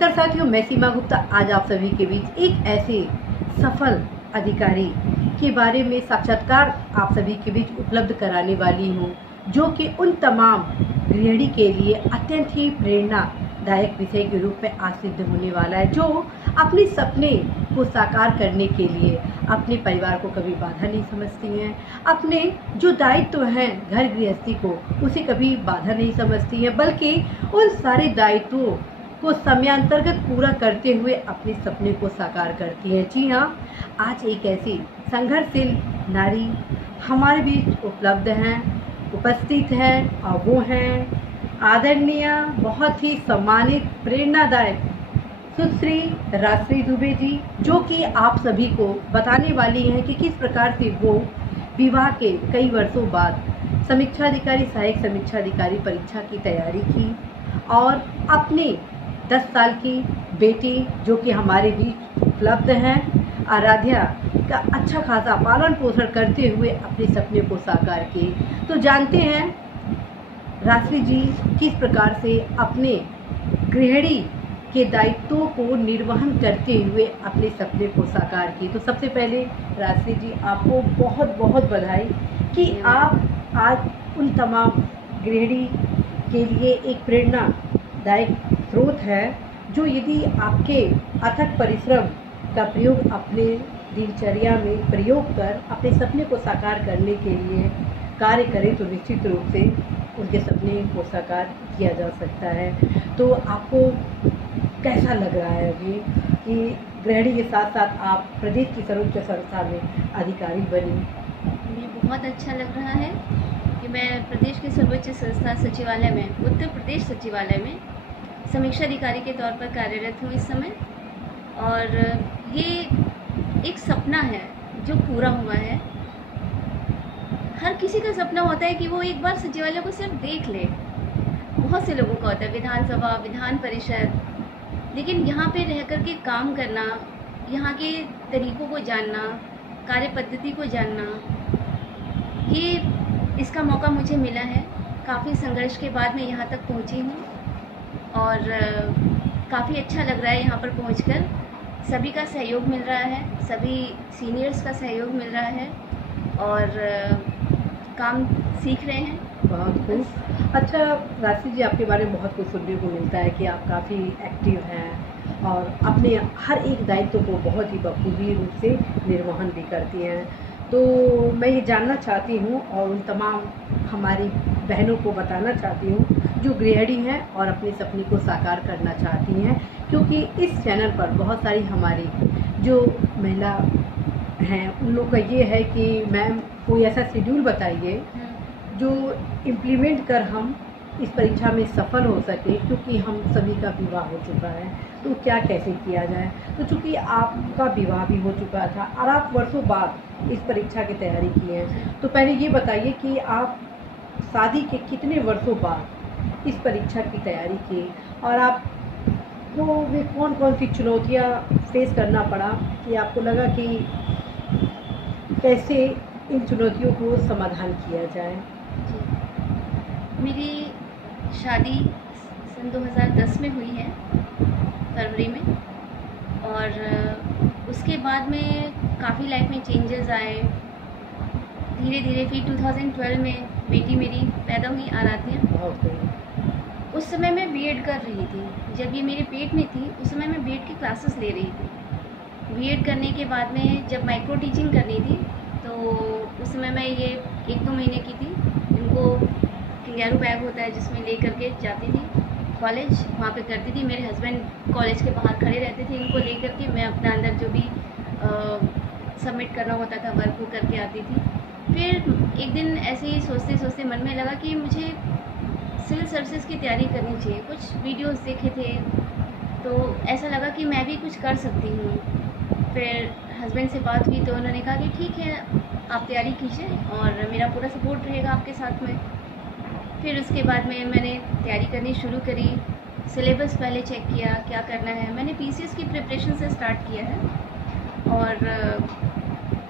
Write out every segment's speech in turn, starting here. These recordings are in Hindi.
नमस्कार साथियों, मैं सीमा गुप्ता आज आप सभी के बीच एक ऐसे सफल अधिकारी के बारे में साक्षात्कार आप सभी के बीच उपलब्ध कराने वाली हूँ, जो कि उन तमाम गृहिणी के लिए अत्यंत ही प्रेरणादायक विषय के रूप में आज सिद्ध होने वाला है, जो अपने सपने को साकार करने के लिए अपने परिवार को कभी बाधा नहीं समझती हैं, अपने जो दायित्व हैं घर गृहस्थी को उसे कभी बाधा नहीं समझती हैं, बल्कि उन सारे दायित्वों को समयांतर्गत पूरा करते हुए अपने सपने को साकार करती है। जी हाँ, आज एक ऐसी संघर्षशील नारी हमारे बीच उपस्थित हैं और वो हैं आदरणीय, बहुत ही सम्मानित, प्रेरणादायक सुश्री राजश्री दुबे जी, जो कि आप सभी को बताने वाली हैं कि किस प्रकार से वो विवाह के कई वर्षों बाद समीक्षाधिकारी, सहायक समीक्षाधिकारी परीक्षा की तैयारी की और अपने 10 साल की बेटी, जो कि हमारे बीच उपलब्ध हैं, आराध्या का अच्छा खासा पालन पोषण करते हुए अपने सपने को साकार किए। तो जानते हैं राजश्री जी किस प्रकार से अपने गृहिणी के दायित्वों को निर्वहन करते हुए अपने सपने को साकार किए। तो सबसे पहले राजश्री जी, आपको बहुत बहुत बधाई कि आप आज उन तमाम गृहिणी के लिए एक प्रेरणादायक स्रोत है, जो यदि आपके अथक परिश्रम का प्रयोग अपने दिनचर्या में प्रयोग कर अपने सपने को साकार करने के लिए कार्य करें तो निश्चित रूप से उनके सपने को साकार किया जा सकता है। तो आपको कैसा लग रहा है अभी कि गृहिणी के साथ साथ आप प्रदेश की सर्वोच्च संस्था में अधिकारी बनी? मुझे बहुत अच्छा लग रहा है कि मैं प्रदेश की सर्वोच्च संस्था सचिवालय में, उत्तर प्रदेश सचिवालय में समीक्षा अधिकारी के तौर पर कार्यरत हूँ इस समय। और ये एक सपना है जो पूरा हुआ है। हर किसी का सपना होता है कि वो एक बार सचिवालय को सिर्फ देख ले। बहुत से लोगों का होता है विधानसभा, विधान परिषद, लेकिन यहाँ पे रह कर के काम करना, यहाँ के तरीक़ों को जानना, कार्य पद्धति को जानना, ये इसका मौका मुझे मिला है। काफ़ी संघर्ष के बाद मैं यहाँ तक पहुँची हूँ और काफ़ी अच्छा लग रहा है यहाँ पर पहुँचकर। सभी का सहयोग मिल रहा है, सभी सीनियर्स का सहयोग मिल रहा है और काम सीख रहे हैं। बहुत खूब। अच्छा राजश्री जी, आपके बारे में बहुत कुछ सुनने को मिलता है कि आप काफ़ी एक्टिव हैं और अपने हर एक दायित्व को बहुत ही बखूबी रूप से निर्वहन भी करती हैं। तो मैं ये जानना चाहती हूँ और उन तमाम हमारी बहनों को बताना चाहती हूँ जो गृहिणी हैं और अपने सपने को साकार करना चाहती हैं, क्योंकि इस चैनल पर बहुत सारी हमारी जो महिला हैं उन लोग का ये है कि मैम कोई ऐसा शेड्यूल बताइए जो इम्प्लीमेंट कर हम इस परीक्षा में सफल हो सके, क्योंकि हम सभी का विवाह हो चुका है, तो क्या कैसे किया जाए। तो चूँकि आपका विवाह भी हो चुका था और आप वर्षों बाद इस परीक्षा की तैयारी की है, तो पहले ये बताइए कि आप शादी के कितने वर्षों बाद इस परीक्षा की तैयारी की और आपको वे कौन कौन सी चुनौतियाँ फेस करना पड़ा कि आपको लगा कि कैसे इन चुनौतियों को समाधान किया जाए। मेरी शादी सन 2010 में हुई है, फरवरी में, और उसके बाद में काफ़ी लाइफ में चेंजेस आए। धीरे धीरे फिर 2012 में बेटी मेरी पैदा हुई, आराध्या। उस समय मैं बीएड कर रही थी। जब ये मेरे पेट में थी उस समय मैं बीएड की क्लासेस ले रही थी। बीएड करने के बाद में जब माइक्रो टीचिंग करनी थी तो उस समय मैं ये 1-2 महीने की थी। इनको क्लियरो बैग होता है जिसमें ले करके जाती थी कॉलेज, वहाँ पे करती थी। मेरे हस्बैंड कॉलेज के बाहर खड़े रहते थे, इनको ले करके मैं अपना अंदर जो भी सबमिट करना होता था वर्क वो करके आती थी। फिर एक दिन ऐसे ही सोचते सोचते मन में लगा कि मुझे सिविल सर्विसेज की तैयारी करनी चाहिए। कुछ वीडियोस देखे थे तो ऐसा लगा कि मैं भी कुछ कर सकती हूँ। फिर हस्बैंड से बात हुई तो उन्होंने कहा कि ठीक है, आप तैयारी कीजिए और मेरा पूरा सपोर्ट रहेगा आपके साथ में। फिर उसके बाद में मैंने तैयारी करनी शुरू करी। सिलेबस पहले चेक किया क्या करना है। मैंने पीसीएस की प्रिपरेशन से स्टार्ट किया है और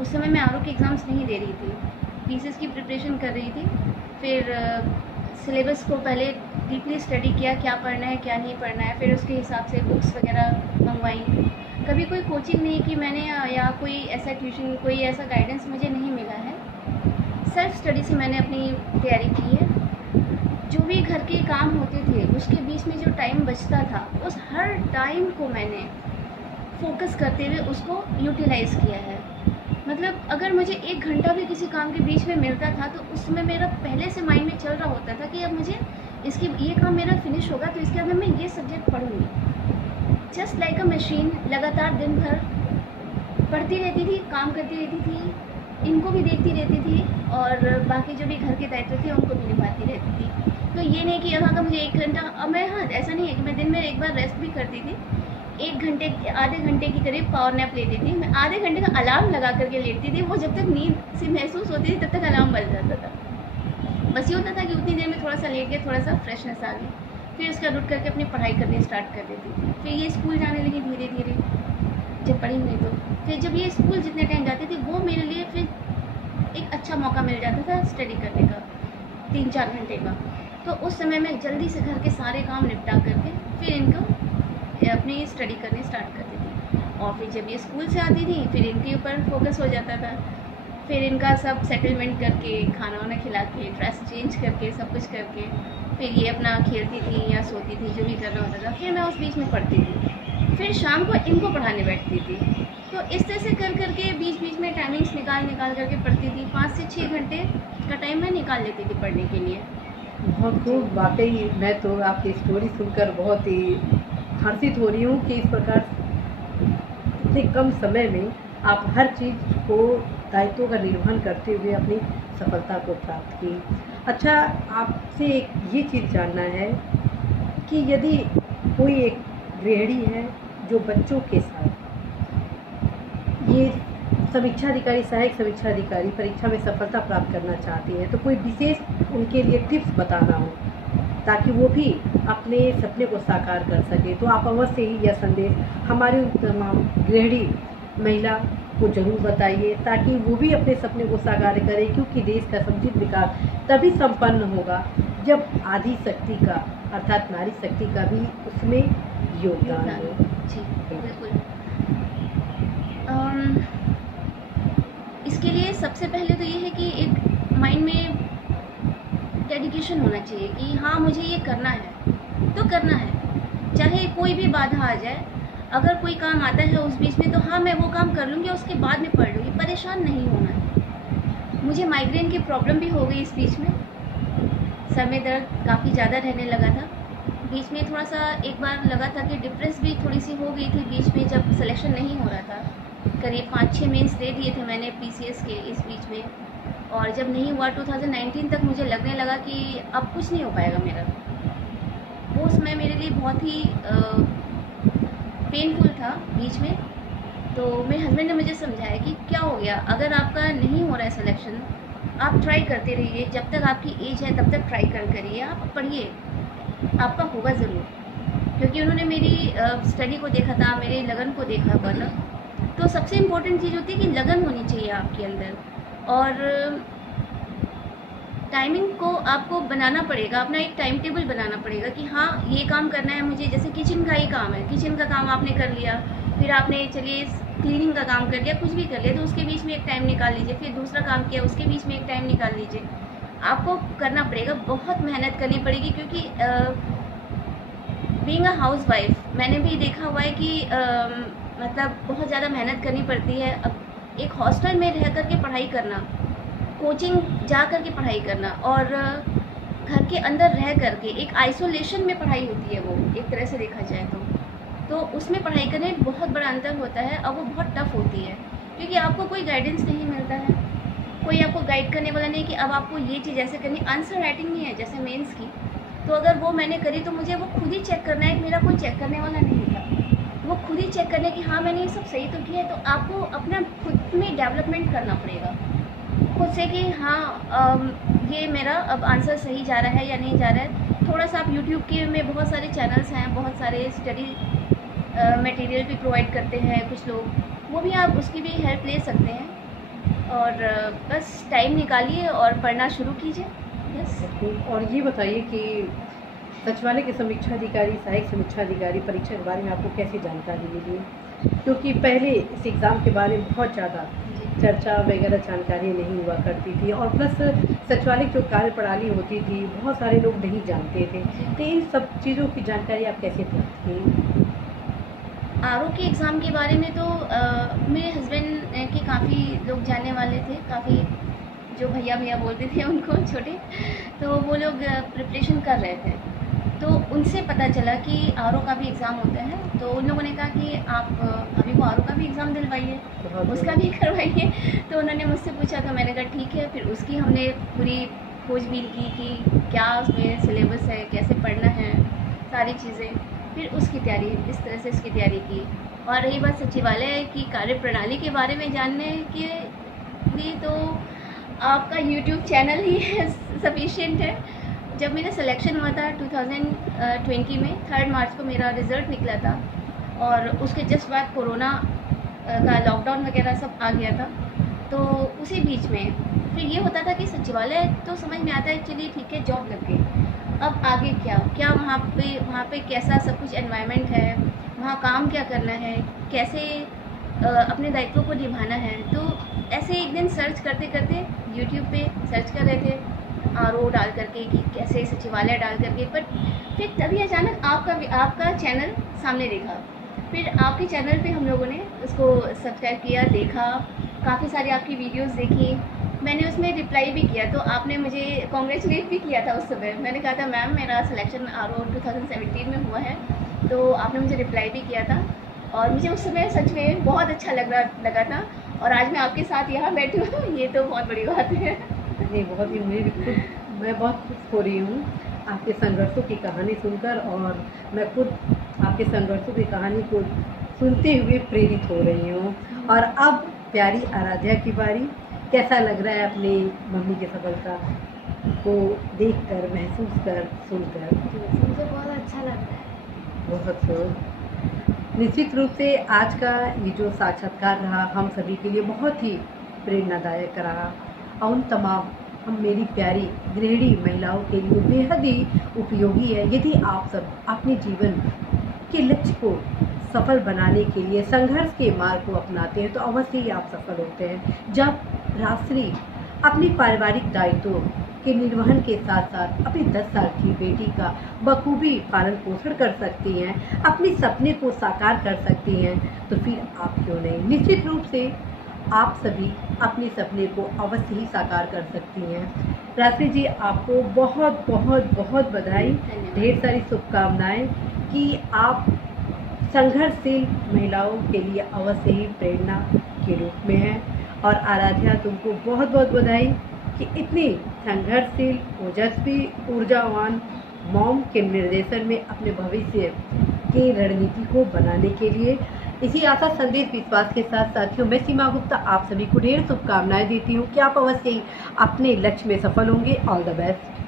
उस समय मैं आरओ के एग्ज़ाम्स नहीं दे रही थी, पीसीएस की प्रिपरेशन कर रही थी। फिर सिलेबस को पहले डीपली स्टडी किया, क्या पढ़ना है क्या नहीं पढ़ना है, फिर उसके हिसाब से बुक्स वगैरह मंगवाई। कभी कोई कोचिंग नहीं की मैंने, या कोई ऐसा ट्यूशन, कोई ऐसा गाइडेंस मुझे नहीं मिला है। सेल्फ स्टडी से मैंने अपनी तैयारी की है। जो भी घर के काम होते थे उसके बीच में जो टाइम बचता था, उस हर टाइम को मैंने फोकस करते हुए उसको यूटिलाइज़ किया है। मतलब अगर मुझे 1 घंटा भी किसी काम के बीच में मिलता था तो उसमें मेरा पहले से माइंड में चल रहा होता था कि अब मुझे ये काम मेरा फिनिश होगा तो इसके बाद मैं ये सब्जेक्ट पढ़ूँगी। जस्ट लाइक अ मशीन लगातार दिन भर पढ़ती रहती थी, काम करती रहती थी, इनको भी देखती रहती थी और बाकी जो भी घर के दायित्व थे उनको भी निभाती रहती थी। तो ये नहीं कि अगर मुझे 1 घंटा, अब मैं, हाँ ऐसा नहीं है कि मैं दिन में एक बार रेस्ट भी करती थी। 1 घंटे आधे घंटे की करीब पावर नैप लेती थी। मैं आधे घंटे का अलार्म लगा करके लेटती थी। वो जब तक नींद सी महसूस होती थी तब तक अलार्म बज जाता था। बस ये होता था कि उतनी देर में थोड़ा सा लेट गया, थोड़ा सा फ्रेशनेस आ गई, फिर उसके बाद उठ करके अपनी पढ़ाई करनी स्टार्ट कर देती थी। फिर ये स्कूल जाने लगी धीरे धीरे, जब पढ़ी हुई तो फिर जब ये स्कूल जितने टाइम जाती थी वो मेरे लिए फिर एक अच्छा मौका मिल जाता था स्टडी करने का, 3-4 घंटे का। तो उस समय मैं जल्दी से घर के सारे काम निपटा करके फिर इनको अपनी स्टडी करनी स्टार्ट करती थी। और फिर जब ये स्कूल से आती थी फिर इनके ऊपर फोकस हो जाता था। फिर इनका सब सेटलमेंट करके, खाना वाना खिला के, ड्रेस चेंज करके, सब कुछ करके फिर ये अपना खेलती थी या सोती थी, जो भी करना होता था। फिर मैं उस बीच में पढ़ती थी। फिर शाम को इनको पढ़ाने बैठती थी। तो इस तरह से कर करके बीच बीच में टाइमिंग्स निकाल करके पढ़ती थी। 5 से 6 घंटे का टाइम मैं निकाल लेती थी पढ़ने के लिए। बहुत खूब। वाकई मैं तो आपकी स्टोरी सुनकर बहुत ही हर्षित हो रही हूँ कि इस प्रकार इतने कम समय में आप हर चीज़ को, दायित्वों का निर्वहन करते हुए अपनी सफलता को प्राप्त की। अच्छा, आपसे एक ये चीज़ जानना है कि यदि कोई एक गृहिणी है जो बच्चों के साथ ये समीक्षा अधिकारी, सहायक समीक्षा अधिकारी परीक्षा में सफलता प्राप्त करना चाहती है, तो कोई विशेष उनके लिए टिप्स बताना हो ताकि वो भी अपने सपने को साकार कर सके, तो आप अवश्य ही यह संदेश हमारे उन तमाम गृहिणी महिला को जरूर बताइए ताकि वो भी अपने सपने को साकार करे। क्योंकि देश का समुचित विकास तभी संपन्न होगा जब आदि शक्ति का, अर्थात नारी शक्ति का भी उसमें योगदान हो। जी बिल्कुल। इसके लिए सबसे पहले तो ये है कि एक माइंड में डेडिकेशन होना चाहिए कि हाँ मुझे ये करना है तो करना है, चाहे कोई भी बाधा आ जाए। अगर कोई काम आता है उस बीच में तो हाँ मैं वो काम कर लूँगी, उसके बाद में पढ़ लूँगी, परेशान नहीं होना है। मुझे माइग्रेन की प्रॉब्लम भी हो गई इस बीच में, सर में दर्द काफ़ी ज़्यादा रहने लगा था। बीच में थोड़ा सा एक बार लगा था कि डिप्रेस भी थोड़ी सी हो गई थी बीच में, जब सिलेक्शन नहीं हो रहा था। करीब 5-6 मेंस दे दिए थे मैंने PCS के इस बीच में, और जब नहीं हुआ 2019 तक मुझे लगने लगा कि अब कुछ नहीं हो पाएगा मेरा। वो समय मेरे लिए बहुत ही पेनफुल था बीच में। तो मेरे हस्बैंड ने मुझे समझाया कि क्या हो गया, अगर आपका नहीं हो रहा है सिलेक्शन, आप ट्राई करते रहिए, जब तक आपकी एज है तब तक ट्राई करिए, आप पढ़िए, आपका होगा ज़रूर। क्योंकि उन्होंने मेरी स्टडी को देखा था, मेरे लगन को देखा हुआ था। तो सबसे इम्पोर्टेंट चीज़ होती है कि लगन होनी चाहिए आपके अंदर, और टाइमिंग को आपको बनाना पड़ेगा, अपना एक टाइम टेबल बनाना पड़ेगा कि हाँ ये काम करना है मुझे। जैसे किचन का ही काम है, किचन का काम आपने कर लिया, फिर आपने चलिए क्लीनिंग का काम कर लिया, कुछ भी कर लिया, तो उसके बीच में एक टाइम निकाल लीजिए। फिर दूसरा काम किया, उसके बीच में एक टाइम निकाल लीजिए। आपको करना पड़ेगा, बहुत मेहनत करनी पड़ेगी। क्योंकि बीइंग अ हाउस वाइफ मैंने भी देखा हुआ है कि मतलब बहुत ज़्यादा मेहनत करनी पड़ती है। अब एक हॉस्टल में रह कर के पढ़ाई करना, कोचिंग जा कर के पढ़ाई करना, और घर के अंदर रह कर के एक आइसोलेशन में पढ़ाई होती है, वो एक तरह से देखा जाए तो उसमें पढ़ाई करने में बहुत बड़ा अंतर होता है, और वो बहुत टफ होती है। क्योंकि आपको कोई गाइडेंस नहीं मिलता है, कोई आपको गाइड करने वाला नहीं कि अब आपको ये चीज़ ऐसे करनी। आंसर राइटिंग नहीं है जैसे मेंस की, तो अगर वो मैंने करी तो मुझे वो खुद ही चेक करना है, मेरा कोई चेक करने वाला नहीं था। वो खुद ही चेक करने कि हाँ मैंने ये सब सही तो किया है। तो आपको अपना खुद में डेवलपमेंट करना पड़ेगा खुद से कि हाँ ये मेरा अब आंसर सही जा रहा है या नहीं जा रहा है। थोड़ा सा आप यूट्यूब के में बहुत सारे चैनल्स हैं, बहुत सारे स्टडी मटेरियल भी प्रोवाइड करते हैं कुछ लोग, वो भी आप उसकी भी हेल्प ले सकते हैं। और बस टाइम निकालिए और पढ़ना शुरू कीजिए, यस। और ये बताइए कि सचिवालय के समीक्षा अधिकारी, सहायक समीक्षा अधिकारी परीक्षा के बारे में आपको कैसी जानकारी मिली? क्योंकि पहले इस एग्ज़ाम के बारे में बहुत ज़्यादा चर्चा वगैरह जानकारी नहीं हुआ करती थी, और प्लस सचिवालय की जो कार्यप्रणाली होती थी बहुत सारे लोग नहीं जानते थे, तो इन सब चीज़ों की जानकारी आप कैसे प्राप्त की? आरओ के एग्ज़ाम के बारे में तो मेरे हस्बैंड के काफ़ी लोग जानने वाले थे, काफ़ी जो भैया भैया बोलते थे उनको छोटे, तो वो लोग प्रिपरेशन कर रहे थे, तो उनसे पता चला कि आरओ का भी एग्ज़ाम होता है। तो उन लोगों ने कहा कि आप अभी को आरओ का भी एग्ज़ाम दिलवाइए, उसका भी करवाइए। तो उन्होंने मुझसे पूछा, तो मैंने कहा ठीक है। फिर उसकी हमने पूरी खोजबीन की कि क्या उसमें सिलेबस है, कैसे पढ़ना है, सारी चीज़ें। फिर उसकी तैयारी, इस तरह से उसकी तैयारी की। और रही बात सचिवालय की कार्यप्रणाली के बारे में जानने के लिए, तो आपका यूट्यूब चैनल ही सफिशिएंट है। जब मेरा सिलेक्शन हुआ था 2020 में 3 मार्च को मेरा रिज़ल्ट निकला था, और उसके जस्ट बाद कोरोना का लॉकडाउन वगैरह सब आ गया था। तो उसी बीच में फिर ये होता था कि सचिवालय तो समझ में आता है, चलिए ठीक है जॉब लग गई, अब आगे क्या वहाँ पे कैसा सब कुछ एनवायरनमेंट है, वहाँ काम क्या करना है, कैसे अपने दायित्वों को निभाना है। तो ऐसे एक दिन सर्च करते करते यूट्यूब पे सर्च कर रहे थे आरओ डाल करके कि कैसे सचिवालय डाल करके, पर फिर तभी अचानक आपका चैनल सामने देखा। फिर आपके चैनल पे हम लोगों ने उसको सब्सक्राइब किया, देखा, काफ़ी सारी आपकी वीडियोस देखी। मैंने उसमें रिप्लाई भी किया, तो आपने मुझे कॉन्ग्रेचुलेट भी किया था उस समय। मैंने कहा था मैम मेरा सिलेक्शन आरओ 2017 में हुआ है, तो आपने मुझे रिप्लाई भी किया था, और मुझे उस समय सच में बहुत अच्छा लगा था। और आज मैं आपके साथ यहाँ बैठी हूँ, ये तो बहुत बड़ी बात है। नहीं, बहुत ही मैं बहुत खुश हो रही हूँ आपके संघर्षों की कहानी सुनकर, और मैं खुद आपके संघर्षों की कहानी को सुनते हुए प्रेरित हो रही हूँ। और अब प्यारी आराध्या की बारी, कैसा लग रहा है अपनी मम्मी की सफलता को देखकर, महसूस कर, सुनकर? मुझे बहुत अच्छा लग रहा है। बहुत निश्चित रूप से आज का ये जो साक्षात्कार रहा हम सभी के लिए बहुत ही प्रेरणादायक रहा, और उन तमाम मेरी प्यारी गृहिणी महिलाओं के लिए बेहद ही उपयोगी है। यदि आप सब अपने जीवन के लक्ष्य को सफल बनाने के लिए संघर्ष के मार्ग को अपनाते हैं, तो अवश्य ही आप सफल होते हैं। जब राजश्री अपनी पारिवारिक दायित्वों के निर्वहन के साथ साथ अपनी 10 साल की बेटी का बखूबी पालन पोषण कर सकती हैं, अपने सपने को साकार कर सकती हैं, तो फिर आप क्यों नहीं? निश्चित रूप से आप सभी अपने सपने को अवश्य ही साकार कर सकती हैं। राजश्री जी, आपको बहुत बहुत बहुत बधाई, ढेर सारी शुभकामनाएं कि आप संघर्षशील महिलाओं के लिए अवश्य ही प्रेरणा के रूप में हैं। और आराध्या, तुमको बहुत बहुत बधाई कि इतनी संघर्षशील, ओजस्वी, ऊर्जावान मॉम के निर्देशन में अपने भविष्य की रणनीति को बनाने के लिए। इसी आशा, संदेश, विश्वास के साथ साथियों, मैं सीमा गुप्ता आप सभी को ढेर शुभकामनाएं देती हूँ कि आप अवश्य ही अपने लक्ष्य में सफल होंगे। All the best.